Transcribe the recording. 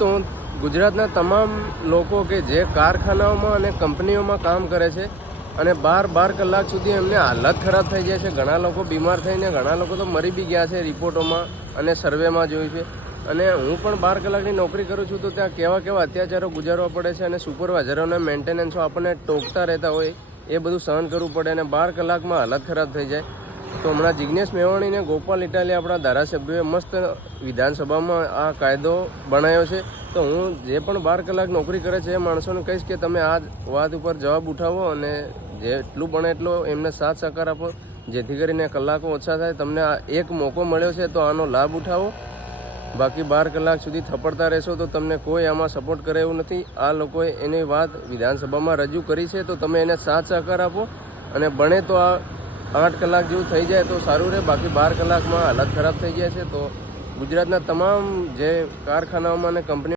તો ગુજરાતના તમામ લોકો કે જે કારખાનાઓમાં અને કંપનીઓમાં કામ કરે છે અને 12 કલાક સુધી એમને હાલત ખરાબ થઈ જાય છે. ઘણા લોકો બીમાર થઈને ઘણા લોકો તો મરી બી ગયા છે રિપોર્ટોમાં અને સર્વેમાં જોયું છે. અને હું પણ 12 કલાકની નોકરી કરું છું તો ત્યાં કેવા અત્યાચારો ગુજારવા પડે છે અને સુપરવાઇઝરોને મેન્ટેનન્સો આપણને ટોકતા રહેતા હોય એ બધું સહન કરવું પડે અને 12 કલાકમાં હાલત ખરાબ થઈ જાય. તો હમણાં જિગ્નેશ મેવાણીને ગોપાલ ઇટાલિયા આપણા ધારાસભ્યોએ મસ્ત વિધાનસભામાં આ કાયદો બનાવ્યો છે. તો હું જે પણ 12 કલાક નોકરી કરે છે એ માણસોને કહીશ કે તમે આ વાત ઉપર જવાબ ઉઠાવો અને જેટલું બને એટલો એમને સાથ સહકાર આપો, જેથી કરીને કલાકો ઓછા થાય. તમને આ એક મોકો મળ્યો છે તો આનો લાભ ઉઠાવો. બાકી 12 કલાક સુધી થપડતા રહેશો તો તમને કોઈ આમાં સપોર્ટ કરે એવું નથી. આ લોકોએ એની વાત વિધાનસભામાં રજૂ કરી છે તો તમે એને સાથ સહકાર આપો અને બને તો આ 8 કલાક જેવું થઈ જાય તો સારું રહે. બાકી 12 કલાકમાં હાલત ખરાબ થઈ જાય છે. તો ગુજરાતના તમામ જે કારખાનાઓમાં અને કંપનીઓ